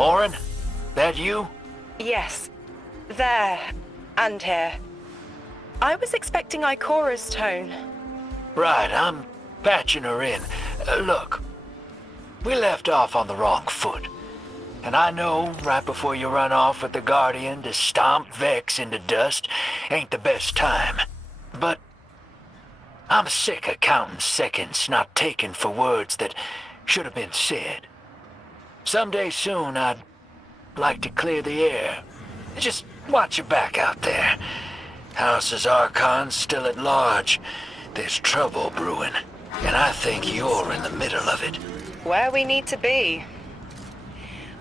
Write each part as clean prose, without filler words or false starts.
Orin? That you? Yes. There. And here. I was expecting Ikora's tone. Right, I'm patching her in. Look, we left off on the wrong foot. And I know right before you run off with the Guardian to stomp Vex into dust ain't the best time. But I'm sick of counting seconds not taken for words that should have been said. Someday soon I'd like to clear the air. Just watch your back out there. House's Archon's still at large. There's trouble brewing, and I think you're in the middle of it. Where we need to be.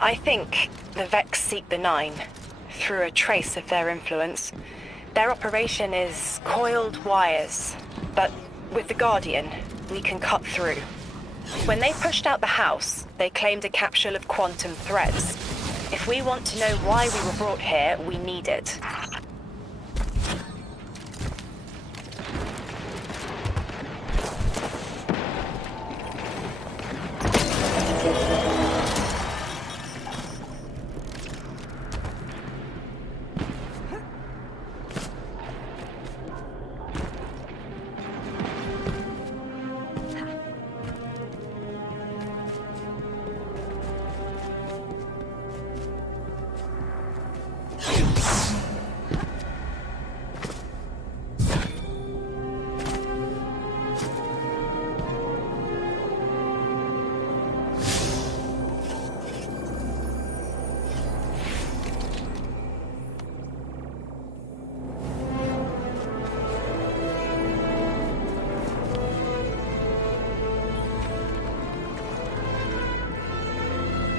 I think the Vex seek the Nine, through a trace of their influence. Their operation is coiled wires, but with the Guardian, we can cut through. When they pushed out the house, they claimed a capsule of quantum threads. If we want to know why we were brought here, we need it.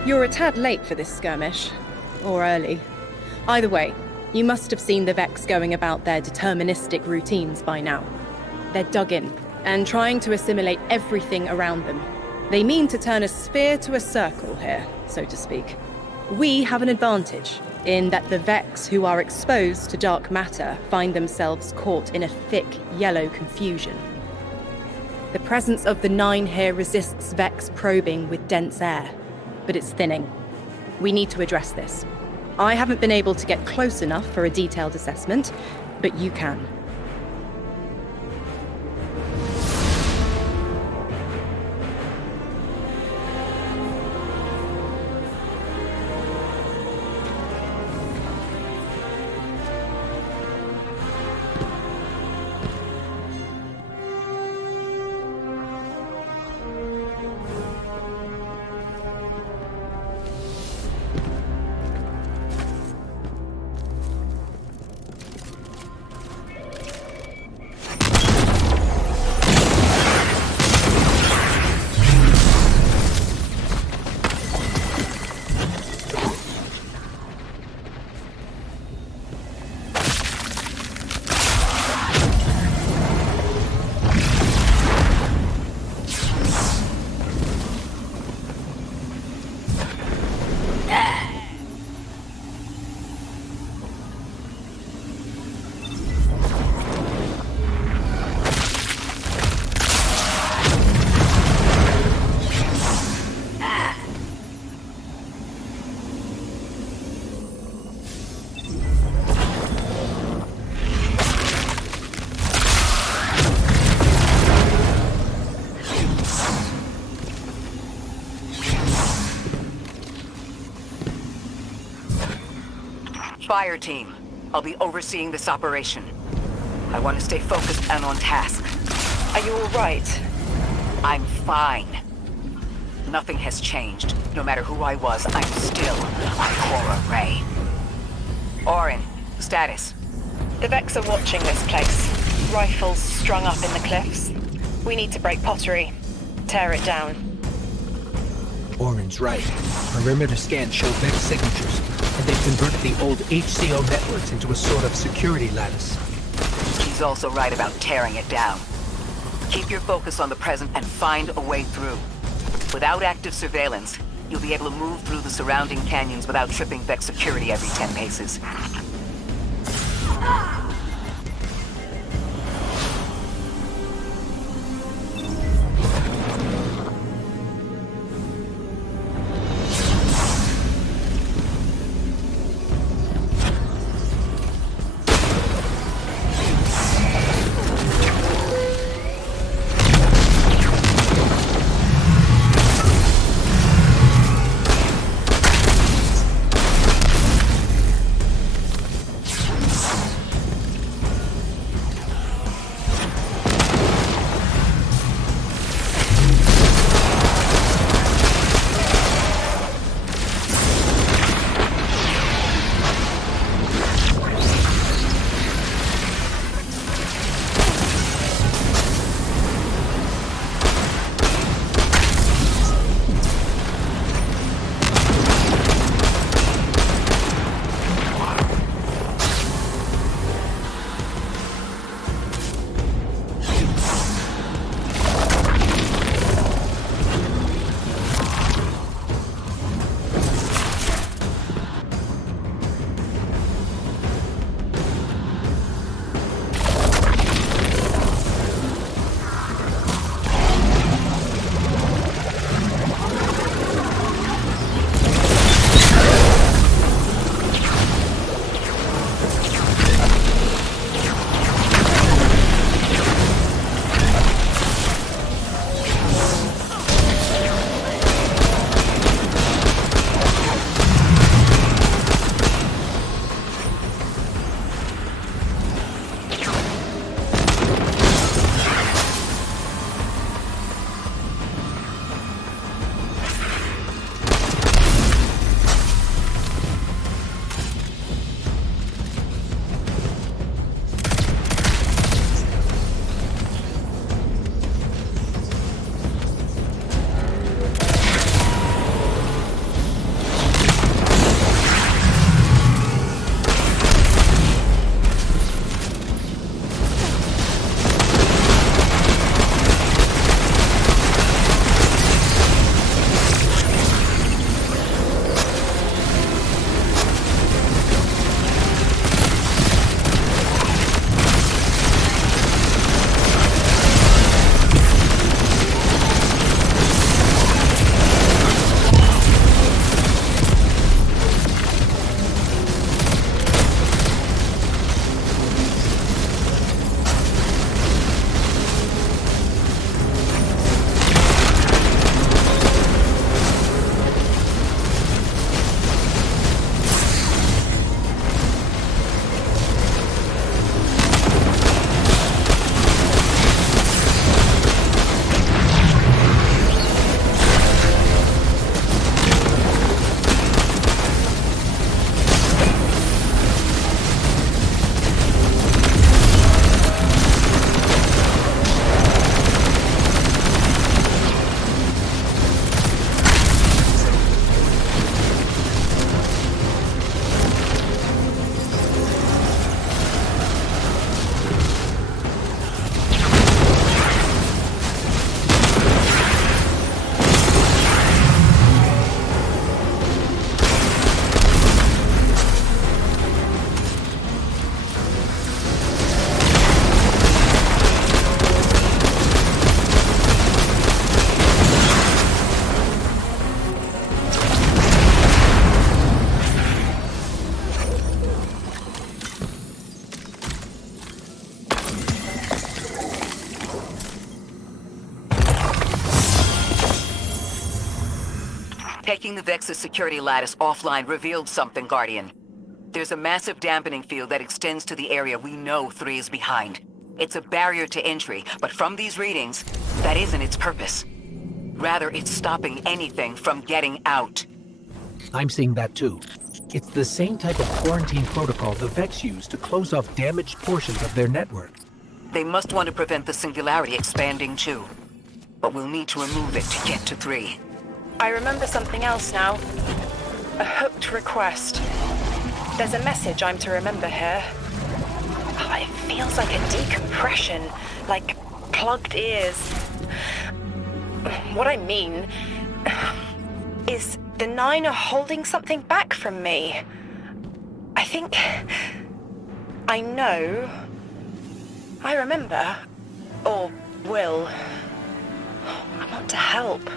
You're a tad late for this skirmish. Or early. Either way, you must have seen the Vex going about their deterministic routines by now. They're dug in, and trying to assimilate everything around them. They mean to turn a sphere to a circle here, so to speak. We have an advantage, in that the Vex who are exposed to dark matter find themselves caught in a thick, yellow confusion. The presence of the Nine here resists Vex probing with dense air, but it's thinning. We need to address this. I haven't been able to get close enough for a detailed assessment, but you can. Fire team, I'll be overseeing this operation. I want to stay focused and on task. Are you all right? I'm fine. Nothing has changed. No matter who I was, I'm still Ikora Ray. Orin, status. The Vex are watching this place. Rifles strung up in the cliffs. We need to break pottery. Tear it down. Orin's right. Perimeter scans show Vex signatures, and they've converted the old HCO networks into a sort of security lattice. He's also right about tearing it down. Keep your focus on the present and find a way through. Without active surveillance, you'll be able to move through the surrounding canyons without tripping Vex security every 10 paces. Taking the Vex's security lattice offline revealed something, Guardian. There's a massive dampening field that extends to the area we know 3 is behind. It's a barrier to entry, but from these readings, that isn't its purpose. Rather, it's stopping anything from getting out. I'm seeing that too. It's the same type of quarantine protocol the Vex use to close off damaged portions of their network. They must want to prevent the singularity expanding too. But we'll need to remove it to get to 3. I remember something else now. A hooked request. There's a message I'm to remember here. Oh, it feels like a decompression, like plugged ears. What I mean is the 9 are holding something back from me. I think I know. I remember. Or will. I want to help.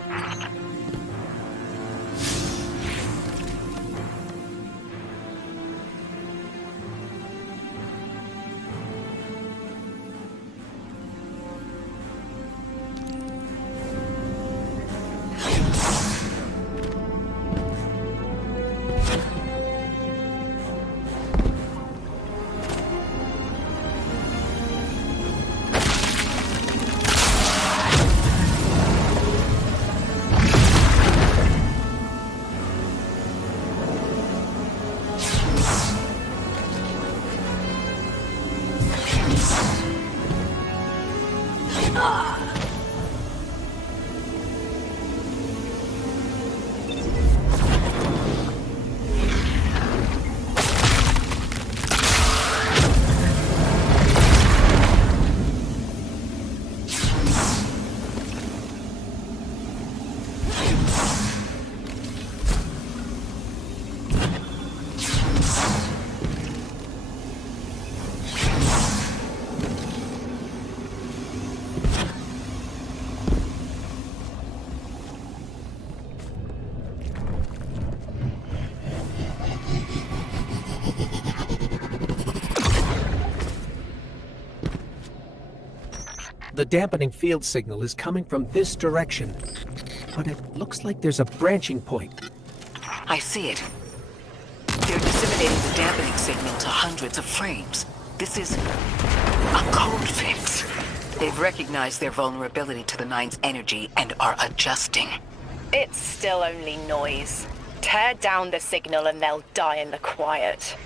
The dampening field signal is coming from this direction, but it looks like there's a branching point. I see it. They're disseminating the dampening signal to hundreds of frames. This is a code fix. They've recognized their vulnerability to the 9's energy and are adjusting. It's still only noise. Tear down the signal and they'll die in the quiet.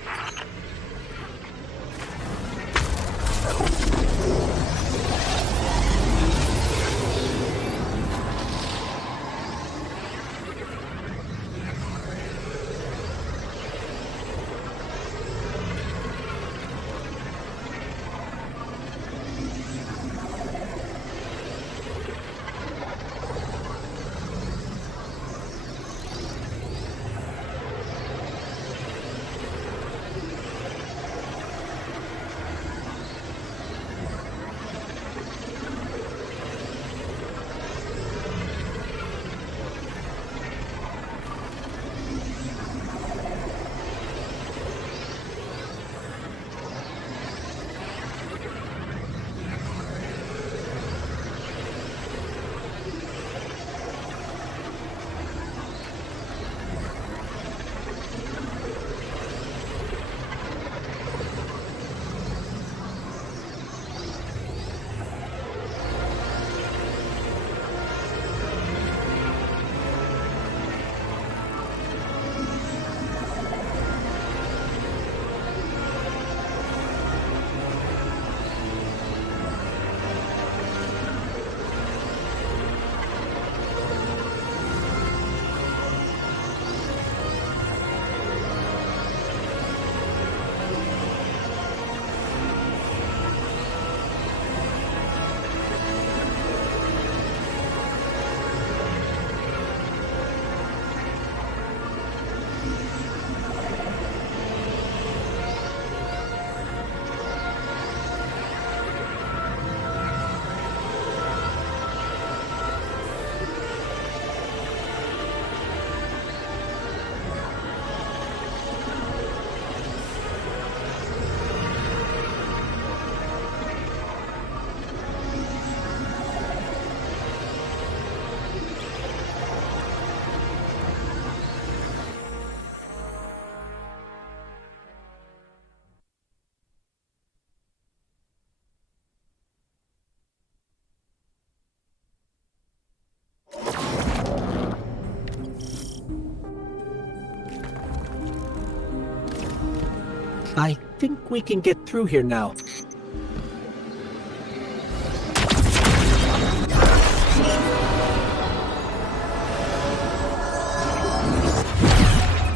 I think we can get through here now.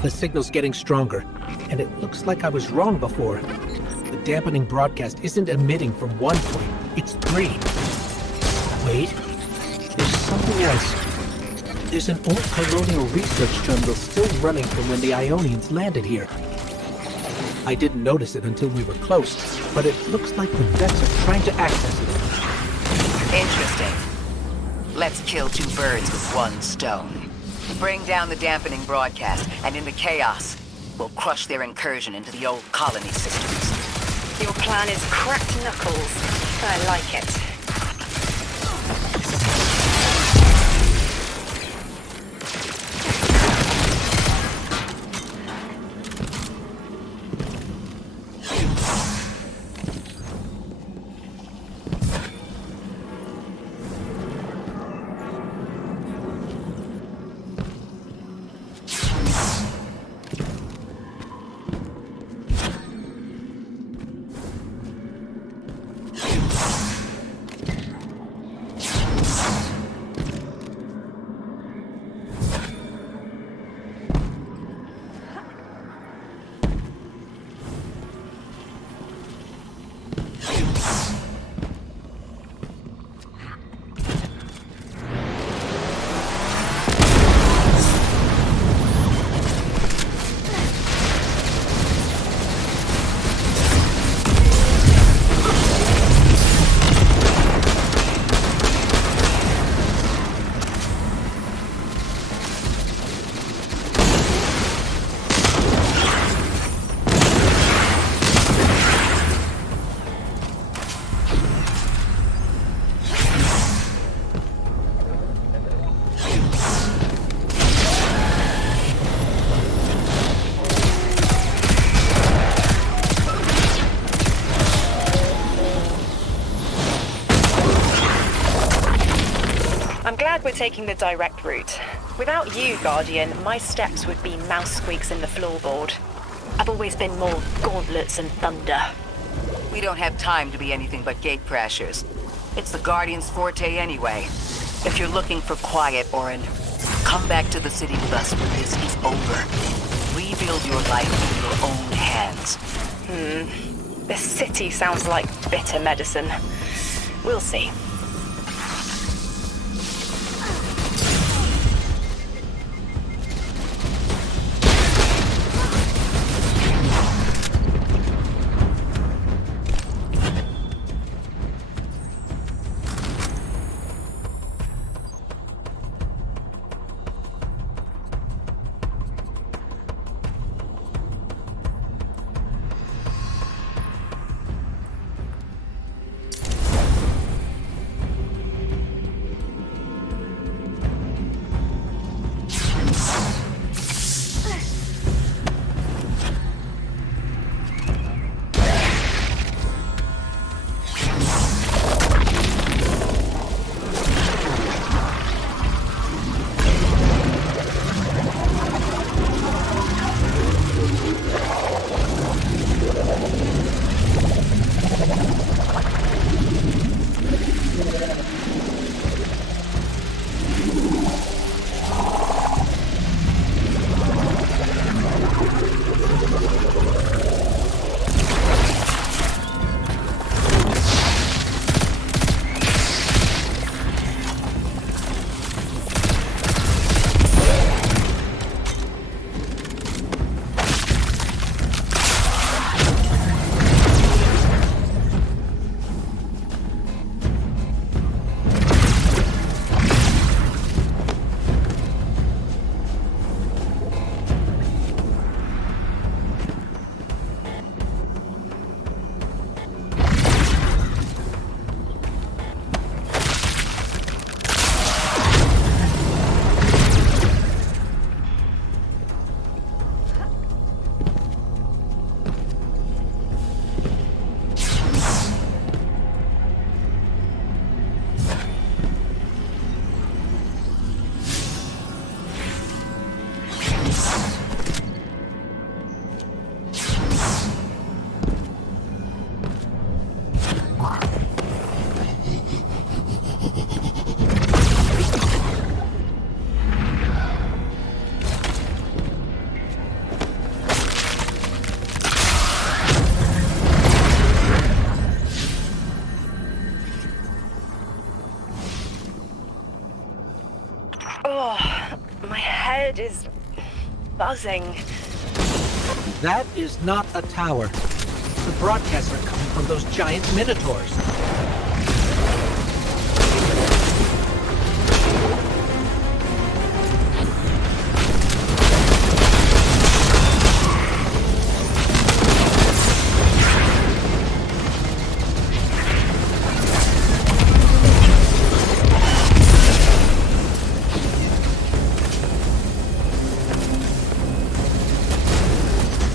The signal's getting stronger, and it looks like I was wrong before. The dampening broadcast isn't emitting from one point, it's 3. Wait, there's something else. There's an old colonial research terminal still running from when the Ionians landed here. I didn't notice it until we were close, but it looks like the Vex are trying to access it. Interesting. Let's kill 2 birds with 1 stone. Bring down the dampening broadcast, and in the chaos, we'll crush their incursion into the old colony systems. Your plan is cracked knuckles. I like it. We're taking the direct route. Without you, Guardian, my steps would be mouse squeaks in the floorboard. I've always been more gauntlets and thunder. We don't have time to be anything but gate crashers. It's the Guardian's forte anyway. If you're looking for quiet, Orin, come back to the city with us when this is over. Rebuild your life in your own hands. The city sounds like bitter medicine. We'll see. buzzing. That is not a tower. The broadcasts are coming from those giant minotaurs.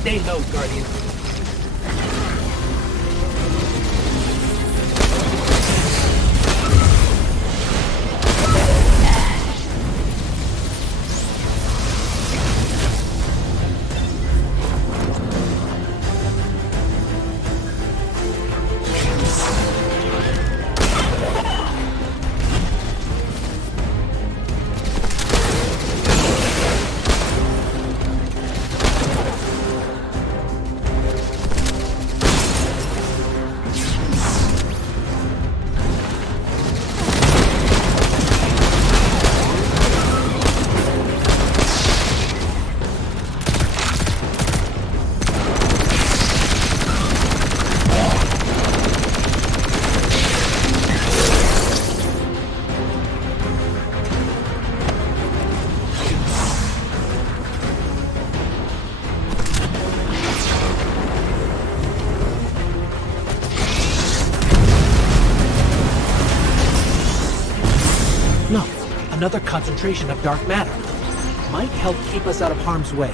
Stay low, Guardian. Look, another concentration of dark matter. Might help keep us out of harm's way.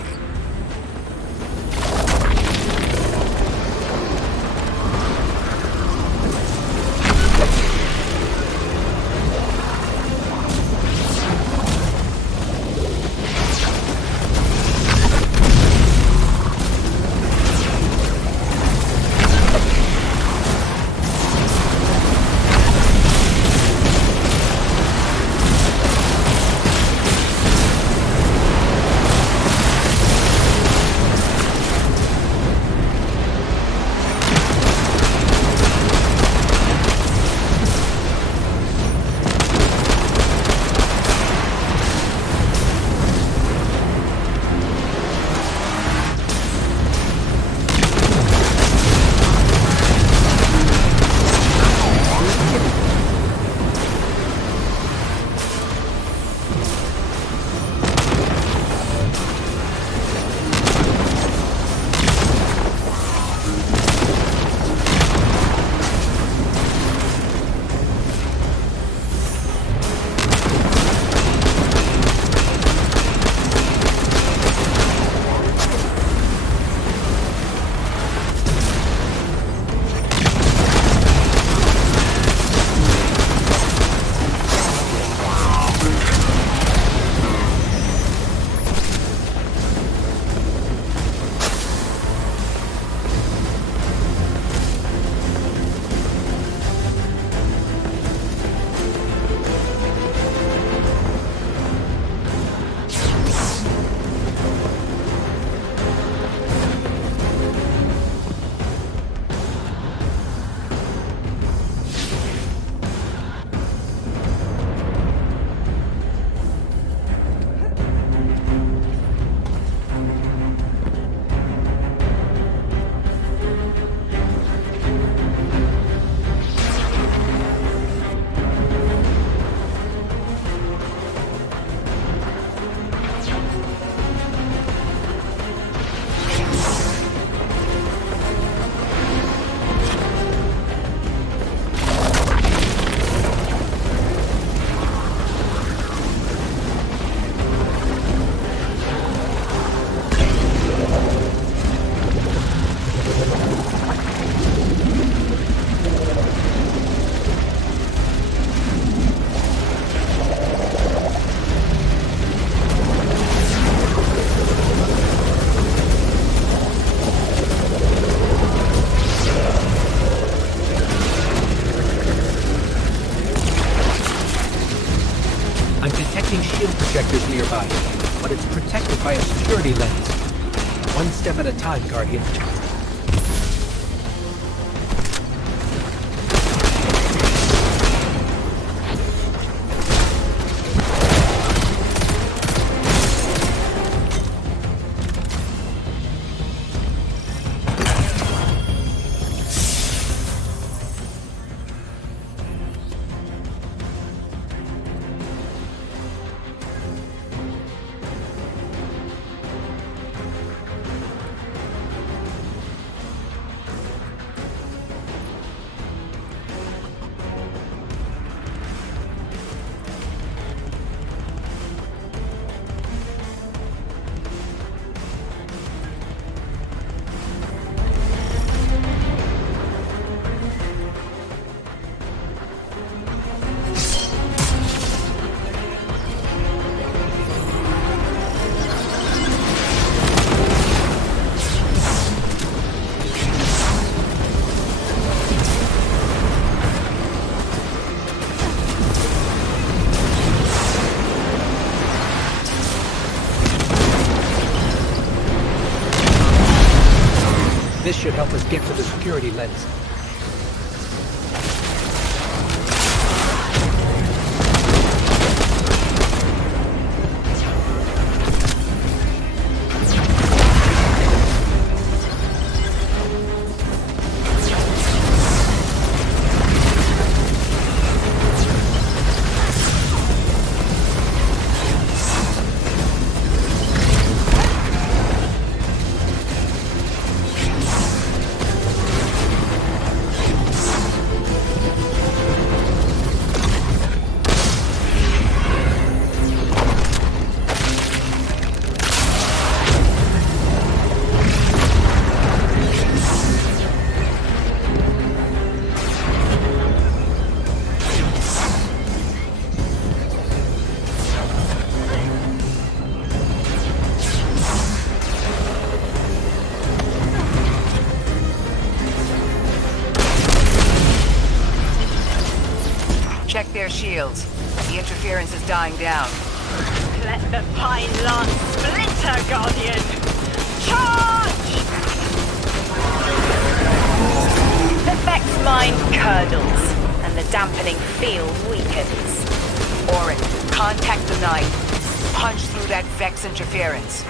Projectors nearby, but it's protected by a security lens. One step at a time, Guardian. This should help us get to the security lens. Check their shields. The interference is dying down. Let the pine lance splinter, Guardian! Charge! The Vex mind curdles, and the dampening field weakens. Orin, contact the Nine. Punch through that Vex interference.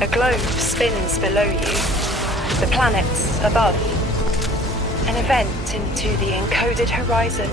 A globe spins below you, the planets above. An event into the encoded horizon.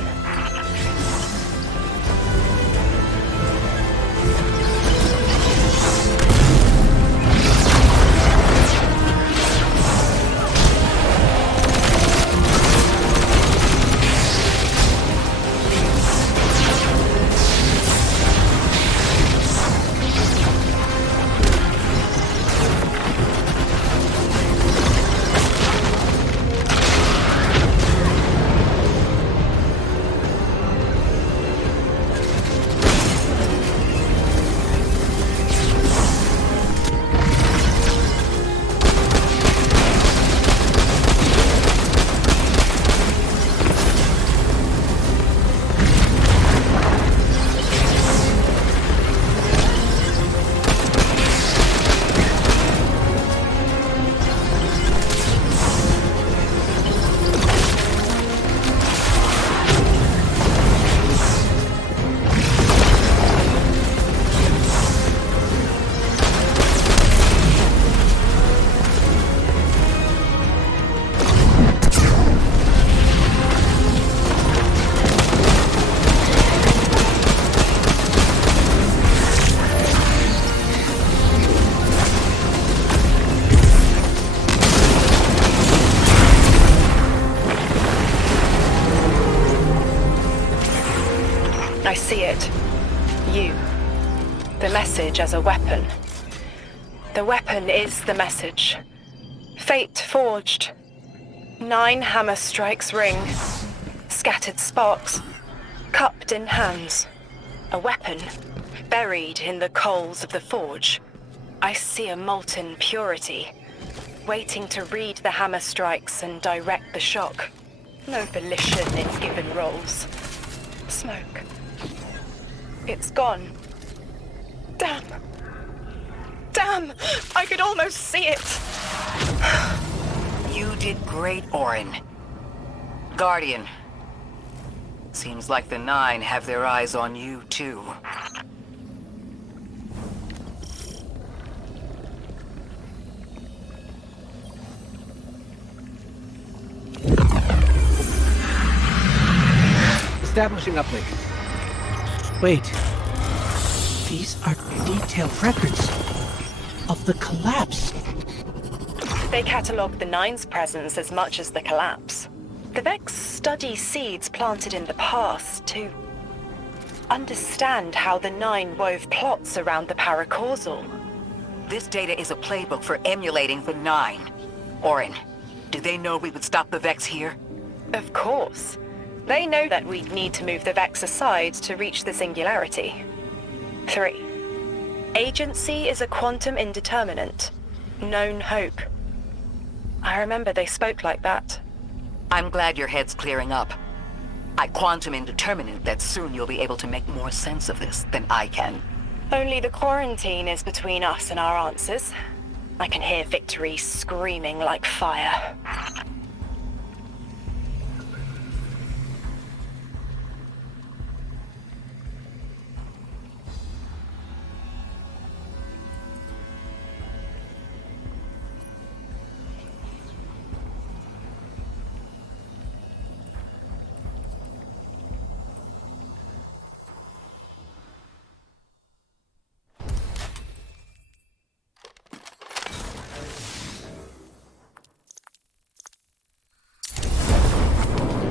I see it. You. The message as a weapon. The weapon is the message. Fate forged. 9 hammer strikes ring. Scattered sparks. Cupped in hands. A weapon, buried in the coals of the forge. I see a molten purity, waiting to read the hammer strikes and direct the shock. No volition in given roles. Smoke. It's gone. Damn. Damn! I could almost see it! You did great, Orin. Guardian. Seems like the Nine have their eyes on you, too. Establishing uplink. Wait. These are detailed records of the collapse. They catalogue the Nine's presence as much as the collapse. The Vex study seeds planted in the past to understand how the Nine wove plots around the paracausal. This data is a playbook for emulating the Nine. Orin, do they know we would stop the Vex here? Of course. They know that we'd need to move the Vex aside to reach the singularity. 3. Agency is a quantum indeterminate. Known hope. I remember they spoke like that. I'm glad your head's clearing up. I quantum indeterminate that soon you'll be able to make more sense of this than I can. Only the quarantine is between us and our answers. I can hear victory screaming like fire.